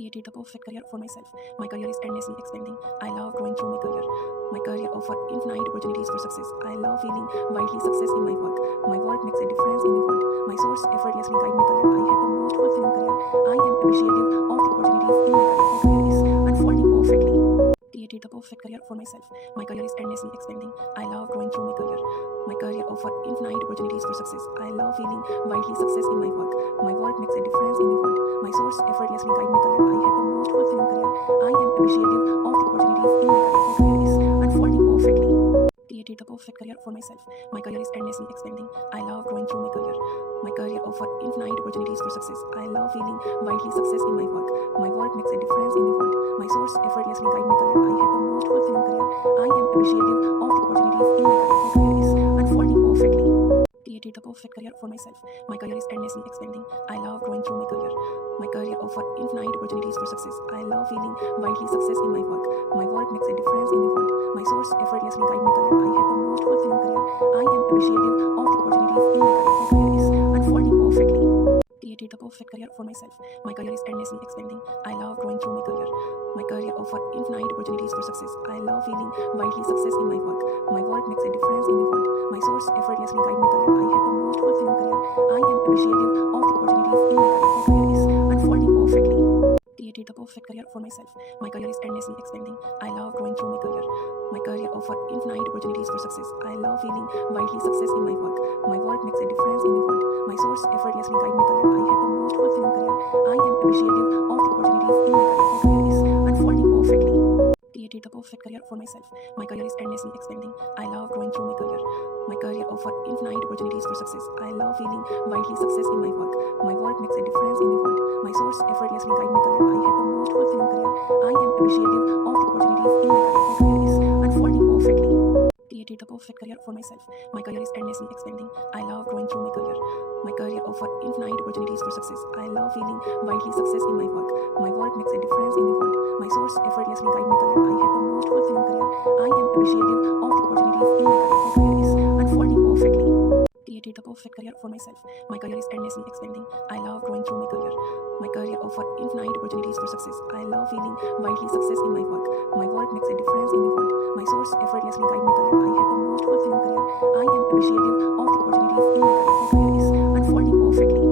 created the perfect career for myself. My career is endlessly expanding. I love growing through my career. My career offers infinite opportunities for success. I love feeling widely success in my work. My work makes a difference in the world. My source effortlessly guide my career. I have the most fulfilling career. I am appreciative of the opportunities in my career. My career is unfolding perfectly. Created the perfect career for myself. My career is endlessly expanding. I love growing through my career. My career offers infinite opportunities for success. I love feeling widely success in my work. My work makes a difference in the world. My source effortlessly guide my career. I have the most fulfilling career. I am appreciative of the opportunities in my career. My career is unfolding perfectly. Created the perfect career for myself. My career is endlessly expanding. I love growing through my career. My career offers infinite opportunities for success. I love feeling widely success in my work. My work makes a difference in the world. My source effortlessly guide my career. I have the most fulfilling career. I am appreciative of the opportunities in my career. My career is unfolding perfectly. Created the perfect career for myself. My career is endlessly expanding. I love growing through my career. My career offers infinite opportunities for success. I love feeling widely success in my work. My work makes a difference in the world. My source effortlessly guide my career. I have the most fulfilling career. I am appreciative of the opportunities in my career. My career is unfolding perfectly. Created the perfect career for myself. My career is endlessly expanding. I love growing through my career. My career offers infinite opportunities for success. I love feeling widely success in my work. My work makes a difference in the world. My source effortlessly guide my career. I have the most fulfilling career. I am appreciative of the opportunities in my career. My career is unfolding perfectly. Created the perfect career for myself. My career is endlessly expanding. I love growing through my career. My career offers infinite opportunities for success. I love feeling widely success in my work. My work makes a difference in the world. My source effortlessly guide my career. I have the most fulfilling career. I am appreciative of the opportunities in my career. My career is unfolding perfectly. Created the perfect career for myself. My career is endlessly expanding. I love growing through my career. My career offers infinite opportunities for success. I love feeling widely success in my work. My work makes a difference in the world. My source effortlessly guide my career. I have the most fulfilling career. I am appreciative of the opportunities in my career. My career is unfolding perfectly. Created the perfect career for myself. My career is endlessly expanding. I love growing through my career. My career offers infinite opportunities for success. I love feeling widely success in my work. My work makes a difference in the world. My source effortlessly guide my career. I have the most fulfilling career. I am appreciative of the opportunities in my career. My career is unfolding perfectly. Created the perfect career for myself. My career is endlessly expanding. I love growing through my career. My career offers infinite opportunities for success. I love feeling widely success in my work. My work makes a difference in the world. My source effortlessly guide my career. I have the most fulfilling career. I am appreciative of the opportunities in my career. My career is unfolding perfectly.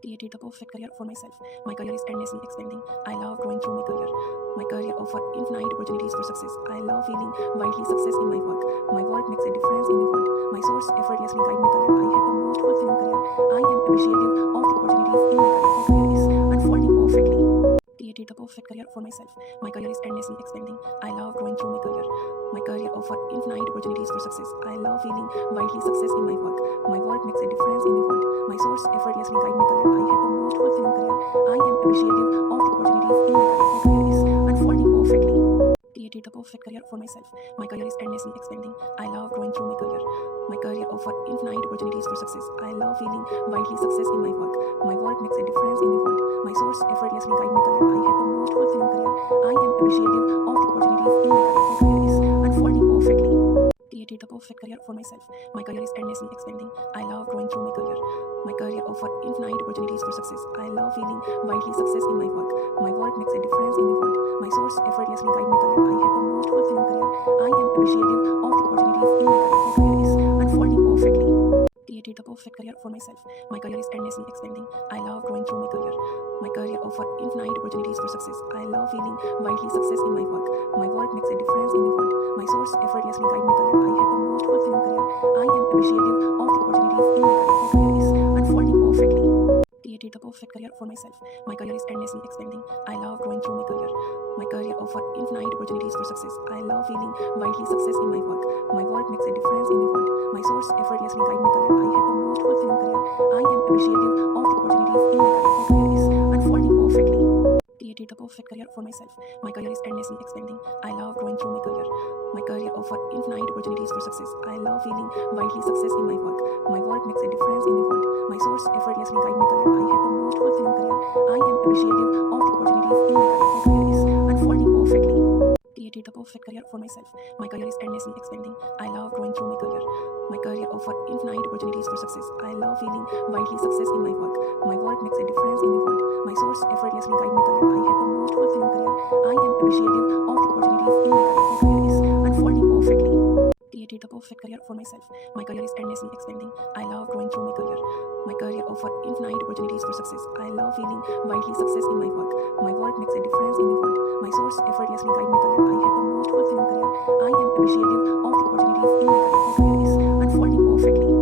Created the perfect career for myself. My career is endlessly expanding. I love growing through my career. My career offers infinite opportunities for success. I love feeling widely success in my work. My work makes a difference in the world. My source effortlessly guide my career. I have the most fulfilling career. I am appreciative of the opportunities in my career. My career is unfolding perfectly. Created the perfect career for myself. My career is endlessly expanding. I love growing through my career. My career offers infinite opportunities for success. I love feeling widely success in my work. My work makes a difference in the world. My source effortlessly guide my career. I have the most fulfilling career. I am appreciative of the opportunities in my career. My career is unfolding perfectly. Created the perfect career for myself. My career is endlessly expanding. I love growing through my career. My career offers infinite opportunities for success. I love feeling widely success in my work. My work makes a difference in the world. My source effortlessly guide my career. I have the most fulfilling career. I am appreciative of the opportunities in my career. My career is unfolding perfectly. Created the perfect career for myself. My career is endlessly expanding. I love growing through my career. My career offers infinite opportunities for success. I love feeling widely success in my work. My work makes a difference in the world. My source effortlessly guide my career. I have the most fulfilling career. I am appreciative of the opportunities in my career. My career is unfolding perfectly. Created the perfect career for myself. My career is endlessly expanding. I love growing through my career. My career offers infinite opportunities for success. I love feeling widely success in my work. My work makes a difference in the world. My source effortlessly guide my career. I have the most fulfilling career. I am appreciative of the opportunities in my career. My career is unfolding perfectly. Created the perfect career for myself. My career is endlessly expanding. I love growing through my career. My career offers infinite opportunities for success. I love feeling widely success in my work. My work makes a difference in the world. My source effortlessly guide my career. I have the most fulfilling career. I am appreciative of the opportunities in my career. My career is unfolding perfectly. Created the perfect career for myself. My career is endlessly expanding. I love growing through my career. My career offers infinite opportunities for success. I love feeling widely success in my work. My work makes a difference in the world. My source effortlessly guide my career. I have the most fulfilling career. I am appreciative of the opportunities in my career. My career is unfolding perfectly. Created the perfect career for myself. My career is endlessly expanding. I love growing through my career. My career offers infinite opportunities for success. I love feeling widely success in my work. My work makes a difference in the world. My source effortlessly guide my career. I have the most create the perfect career for myself. My career is endlessly expanding. I love growing through my career. My career offers infinite opportunities for success. I love feeling widely success in my work. My work makes a difference in the world. My source effortlessly guide my career. I have the most fulfilling career. I am appreciative of the opportunities in my career. My career is unfolding perfectly.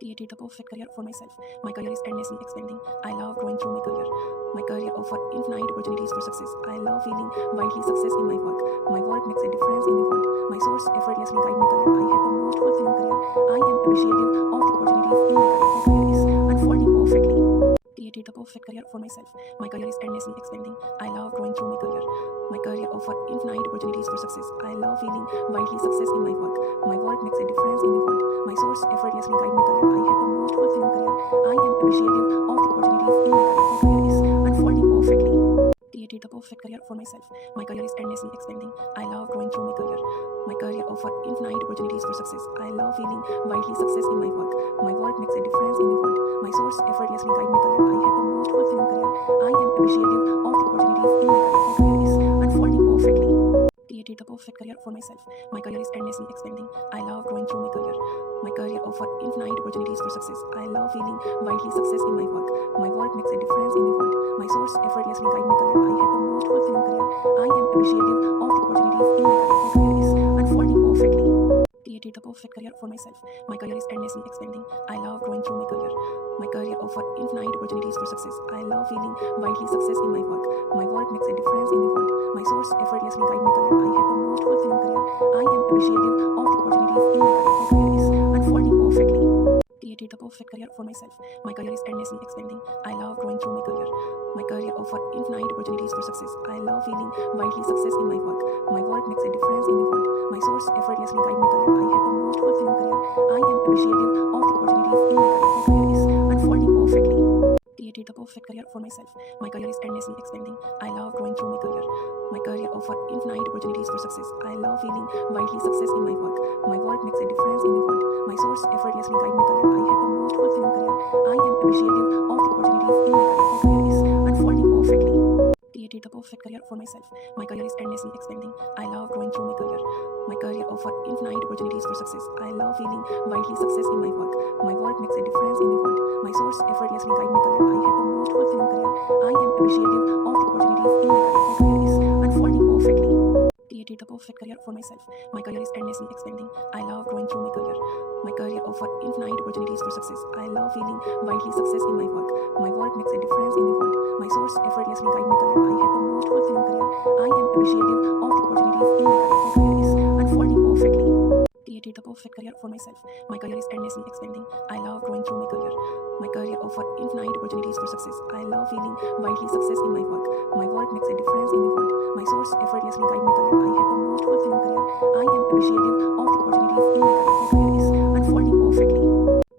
Created the perfect career for myself. My career is endlessly expanding. I love growing through my career. My career offers infinite opportunities for success. I love feeling widely success in my work. My work makes a difference in the world. My source effortlessly guide my career. I have the most fulfilling career. I am appreciative of the opportunities in my career. My career is unfolding perfectly. Created the perfect career for myself. My career is endlessly expanding. I love growing through my career. My career offers infinite opportunities for success. I love feeling widely success in my work. My work makes a difference in the world. My source effortlessly guide my career. I have the most fulfilling career. I am appreciative of the opportunities in my career. My career is unfolding perfectly. Created the perfect career for myself. My career is endlessly expanding. I love growing through my career. My career offers infinite opportunities for success. I love feeling widely success in my work. My work makes a difference in the world. My source effortlessly guide my career. I have the most fulfilling career. I am appreciative of the opportunities in my career. My career is unfolding perfectly. Created the perfect career for myself. My career is endlessly expanding. I love growing through my career. My career offers infinite opportunities for success. I love feeling widely success in my work. My work makes a difference in the world. My source effortlessly guide my career. I have the most fulfilling career. I am appreciative of the opportunities in my career. My career is unfolding perfectly. Created the perfect career for myself. My career is endlessly expanding. I love growing through my career. My career offers infinite opportunities for success. I love feeling widely success in my work. My work makes a difference in the world. My source effortlessly guide my career. I have the most fulfilling career. I am appreciative of the opportunities in my career. My career is unfolding perfectly. Created the perfect career for myself. My career is endlessly expanding. I love growing through my career. My career offers infinite opportunities for success. I love feeling widely success in my work. My work makes a difference in the world. My source effortlessly guide my career. I have the most fulfilling career. I am appreciative of the opportunities in my career. My career is unfolding perfectly. Created the perfect career for myself. My career is endlessly expanding. I love growing through my career. My career offers infinite opportunities for success. I love feeling widely success in my work. My work makes a difference in the world. My source effortlessly guide my career. I have the most fulfilling career. I am appreciative of the opportunities in my career. My career is unfolding perfectly. Created the perfect career for myself. My career is endlessly expanding. I love growing through my career. My career offers infinite opportunities for success. I love feeling widely success in my work. My work makes a difference in the world. My source effortlessly guide my career. I have the most fulfilling career. I am appreciative of the opportunities in my career. My career is unfolding perfectly. Created the perfect career for myself. My career is endlessly expanding. I love growing through my career. My career offers infinite opportunities for success. I love feeling widely success in my work. My work makes a difference in the world. My source effortlessly guide my career. I have the most fulfilling career. I am appreciative of the opportunities in my career. My career is unfolding perfectly. Created the perfect career for myself. My career is endlessly expanding. I love growing through my career. My career offers infinite opportunities for success. I love feeling widely success in my work. My work makes a difference in the world. My source effortlessly guide my career. I have the most fulfilling career. I am appreciative of the opportunities in my career. My career is unfolding perfectly.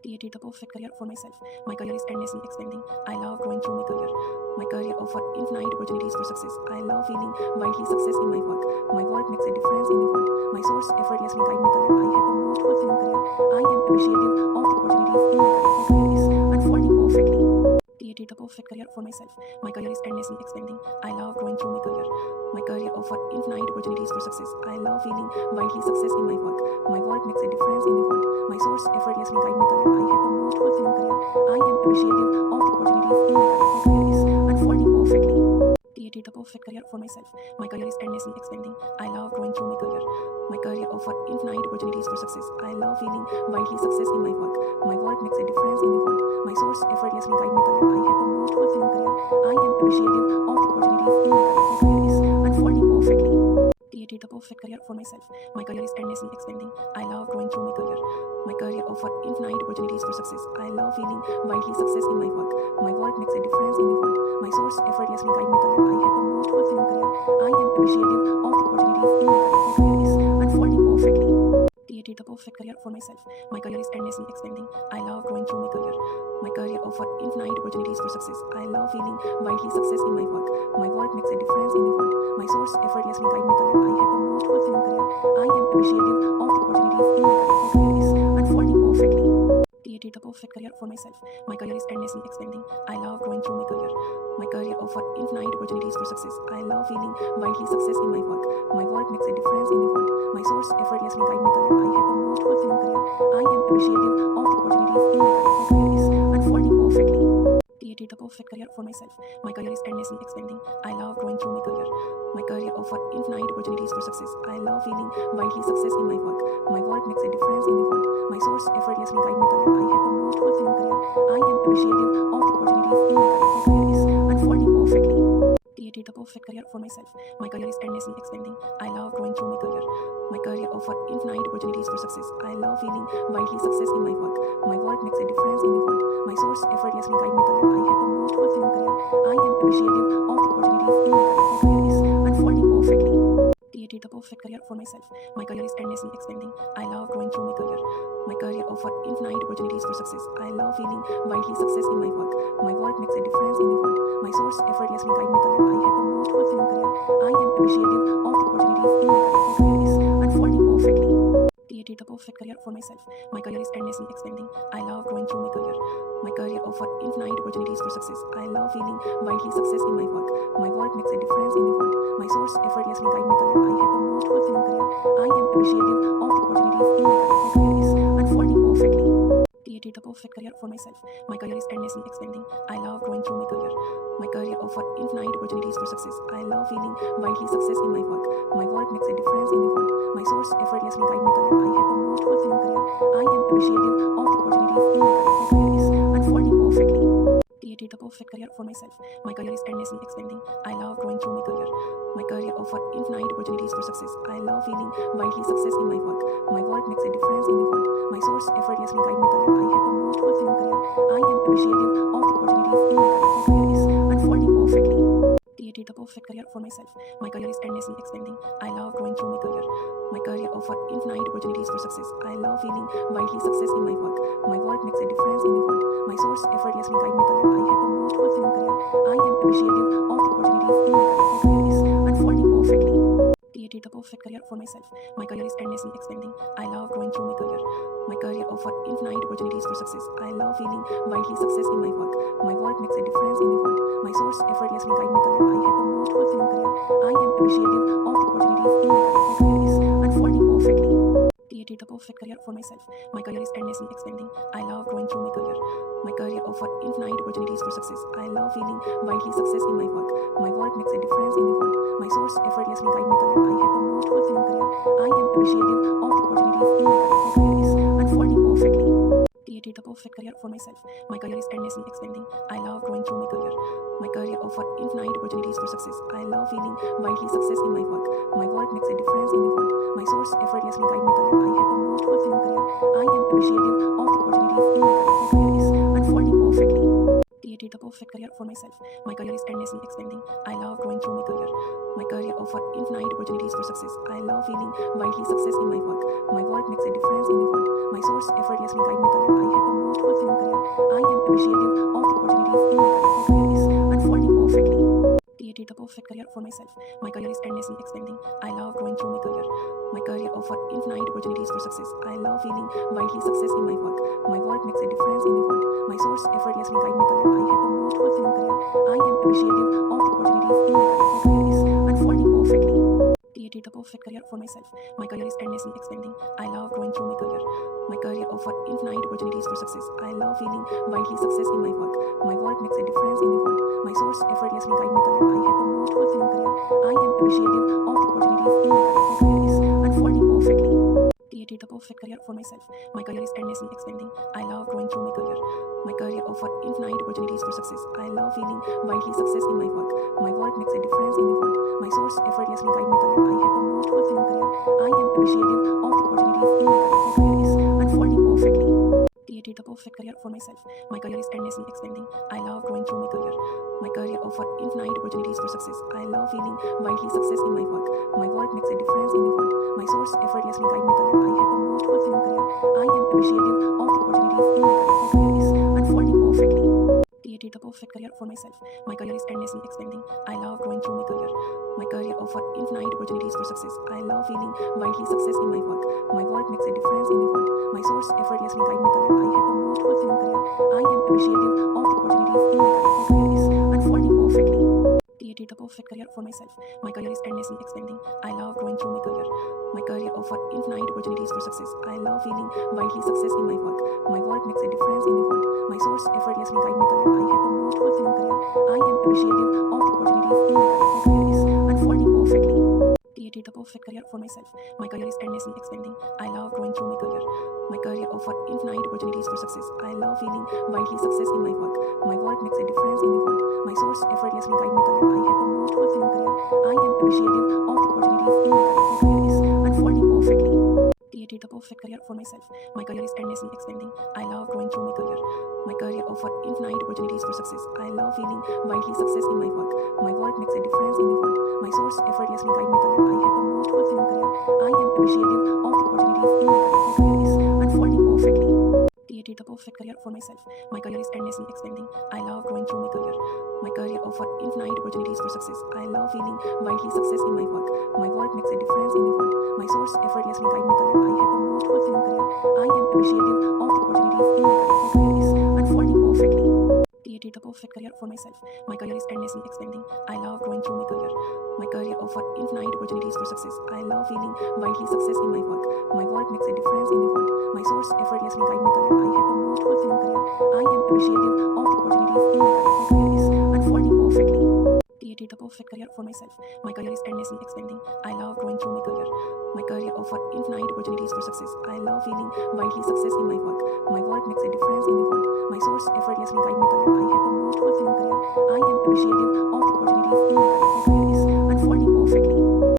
Created the perfect career for myself. My career is endlessly expanding. I love growing through my career. My career offers infinite opportunities for success. I love feeling widely success in my work. My work makes a difference in the world. My source effortlessly guide my career. I have the most fulfilling career. I am appreciative of the opportunities in my career. My career is unfolding perfectly. Created the perfect career for myself. My career is endlessly expanding. I love growing through my career. My career offers infinite opportunities for success. I love feeling widely success in my work. My work makes a difference in the world. My source effortlessly guide my career. I have the most fulfilling career. I am appreciative of the opportunities in my career. My career is unfolding perfectly. Created the perfect career for myself. My career is endlessly expanding. I love growing through my career. My career offers infinite opportunities for success. I love feeling widely success in my work. My work makes a difference in the world. My source effortlessly guide my career. I have the most fulfilling career. I am appreciative of the opportunities in my career. My career is unfolding perfectly. Created the perfect career for myself. My career is endlessly expanding. I love growing through my career. My career offers infinite opportunities for success. I love feeling widely success in my work. My work makes a difference in the world. My source effortlessly guide my career. I have the most fulfilling career. I am appreciative of the opportunities in my career. My career is unfolding perfectly. Created the perfect career for myself. My career is endlessly expanding. I love growing through my career. My career offers infinite opportunities for success. I love feeling widely success in my work. My work makes a difference in the world. My source effortlessly guide my career. I have the most fulfilling career. I am appreciative of the opportunities in my career. My career is unfolding perfectly. Created the perfect career for myself. My career is endlessly expanding. I love growing through my career. My career offers infinite opportunities for success. I love feeling widely success in my work. My work makes a difference in the world. My source effortlessly guide my career. I have the most fulfilling I am appreciative of the opportunities in my career. My career is unfolding perfectly. Created the perfect career for myself. My career is endlessly expanding. I love growing through my career. My career offers infinite opportunities for success. I love feeling widely success in my work. My work makes a difference in the world. My source effortlessly guide my career. I have the most fulfilling career. I am appreciative of the opportunities in my career. My career is unfolding perfectly. Created the perfect career for myself. My career is endlessly expanding. I love growing through my career. My career offers infinite opportunities for success. I love feeling widely success in my work. My work makes a difference in the world. My source effortlessly guide my career. I have the most fulfilling career. I am appreciative of the opportunities in my career. My career is unfolding perfectly. Created the perfect career for myself. My career is endlessly expanding. I love growing through my career. My career offers infinite opportunities for success. I love feeling widely success in my work. My work makes a difference in the world. My source effortlessly guide my career. I have the most fulfilling career. I am appreciative of the opportunities in my career. My career is unfolding perfectly. Created the perfect career for myself. My career is endlessly expanding. I love growing through my career. My career offers infinite opportunities for success. I love feeling widely success in my work. My work makes a difference in the world. My source effortlessly guide my career. I have the most fulfilling career. I am appreciative of the opportunities in my career. My career is unfolding perfectly. Created the perfect career for myself. My career is endlessly expanding. I love growing through my career. My career offers infinite opportunities for success. I love feeling widely success in my work. My work makes a difference in the world. My source effortlessly guide my career. I have the most fulfilling career. I am appreciative of the opportunities in my career. My career is unfolding perfectly. Created the perfect career for myself. My career is endlessly expanding. I love growing through my career. My career offers infinite opportunities for success. I love feeling widely success in my work. My work makes a difference in the world. My source effortlessly guide my career. I have the most fulfilling career. I am appreciative of the opportunities in my career. My career is unfolding perfectly. Created the perfect career for myself. My career is endlessly expanding. I love growing through my career. My career offers infinite opportunities for success. I love feeling widely success in my work. My work makes a difference in the world. My source effortlessly guide my career. I have the most fulfilling career. I am appreciative of the opportunities in my career. My career is unfolding perfectly. Created the perfect career for myself. My career is endlessly expanding. I love growing through my career. My career offers infinite opportunities for success. I love feeling widely success in my work. My work makes a difference in the world. My source effortlessly guide my career. I have the most fulfilling career. I am appreciative of the opportunities in my career. My career is unfolding perfectly. Created the perfect career for myself. My career is endlessly expanding. I love growing through my career. My career offers infinite opportunities for success. I love feeling widely success in my work. My work makes a difference in the world. My source effortlessly guide my career. I have the most fulfilling career. I am appreciative of the opportunities in my career. My career is unfolding perfectly. Created the perfect career for myself. My career is endlessly expanding. I love growing through my career. My career offers infinite opportunities for success. I love feeling widely success in my work. My work makes a difference in the world. My source effortlessly guide my career. I have the most fulfilling career. I am appreciative of the opportunities in my career. My career is unfolding perfectly. Created the perfect career for myself. My career is endlessly expanding. I love growing through my career. My career offers infinite opportunities for success. I love feeling widely success in my work. My work makes a difference in the world. My source effortlessly guide my career. I have the most fulfilling career. I am appreciative of the opportunities in my career. My career is unfolding perfectly. Created the perfect career for myself. My career is endlessly expanding. I love growing through my career. My career offers infinite opportunities for success. I love feeling widely success in my work. My work makes a difference in the world. My source effortlessly guide my career. I have the most fulfilling career. I am appreciative of the opportunities in my career. My career is unfolding perfectly. Created the perfect career for myself. My career is endlessly expanding. I love growing through my career. My career offers infinite opportunities for success. I love feeling widely success in my work. My work makes a difference in the world. My source effortlessly guide my career. I have the most fulfilling career. I am appreciative of the opportunities in my career. My career is unfolding perfectly. Created the perfect career for myself. My career is endlessly expanding. I love growing through my career. My career offers infinite opportunities for success. I love feeling widely success in my work. My work makes a difference in the world. My source effortlessly guide my career. I have the most fulfilling career. I am appreciative of the opportunities in my career. My career is unfolding perfectly. Created the perfect career for myself. My career is endlessly expanding. I love growing through my career. My career offers infinite opportunities for success. I love feeling widely success in my work. My work makes a difference in the world. My source effortlessly guide my career. I have the most fulfilling career. I am appreciative of the opportunities in my career. My career is unfolding perfectly. Created the perfect career for myself. My career is endlessly expanding. I love growing through my career. My career offers infinite opportunities for success. I love feeling widely success in my work. My work makes a difference in the world. My source effortlessly guide my career. I have the most fulfilling career. I am appreciative of the opportunities in my career. My career is unfolding perfectly. created the perfect career for myself. My career is endlessly expanding. I love growing through my career. My career offers infinite opportunities for success. I love feeling widely success in my work. My work makes a difference in the world. My source effortlessly guide my career. I have the most fulfilling career. I am appreciative of the opportunities in my career. My career is unfolding perfectly. Created the perfect career for myself. My career is endlessly expanding. I love growing through my career. My career offers infinite opportunities for success. I love feeling widely success in my work. My work makes a difference in the world. My source effortlessly guide my career. I have the most fulfilling career. I am appreciative of the opportunities in my career. My career is unfolding perfectly. Created the perfect career for myself. My career is endlessly expanding. I love growing through my career. My career offers infinite opportunities for success. I love feeling widely success in my work. My work makes a difference in the world. My source effortlessly guide my career. I have the most fulfilling career. I am appreciative of the opportunities in my career. My career is unfolding perfectly. Created the perfect career for myself. My career is endlessly expanding. I love growing through my career. My career offers infinite opportunities for success. I love feeling widely success in my work. My work makes a difference in the world. My source effortlessly guide my career. I have the most fulfilling career. I am appreciative of the opportunities in my career. My career is unfolding perfectly. Created the perfect career for myself. My career is endlessly expanding. I love growing through my career. My career offers infinite opportunities for success. I love feeling widely success in my work. My work makes a difference in the world. My source effortlessly guide my career. I have the most fulfilling career. I am appreciative of the opportunities in my career. My career is unfolding perfectly. Created the perfect career for myself. My career is endlessly expanding. I love growing through my career. My career offers infinite opportunities for success. I love feeling widely success in my work. My work makes a difference in the world. My source effortlessly guide my career. I have the most fulfilling career. I am appreciative of the opportunities in my career. My career is unfolding perfectly.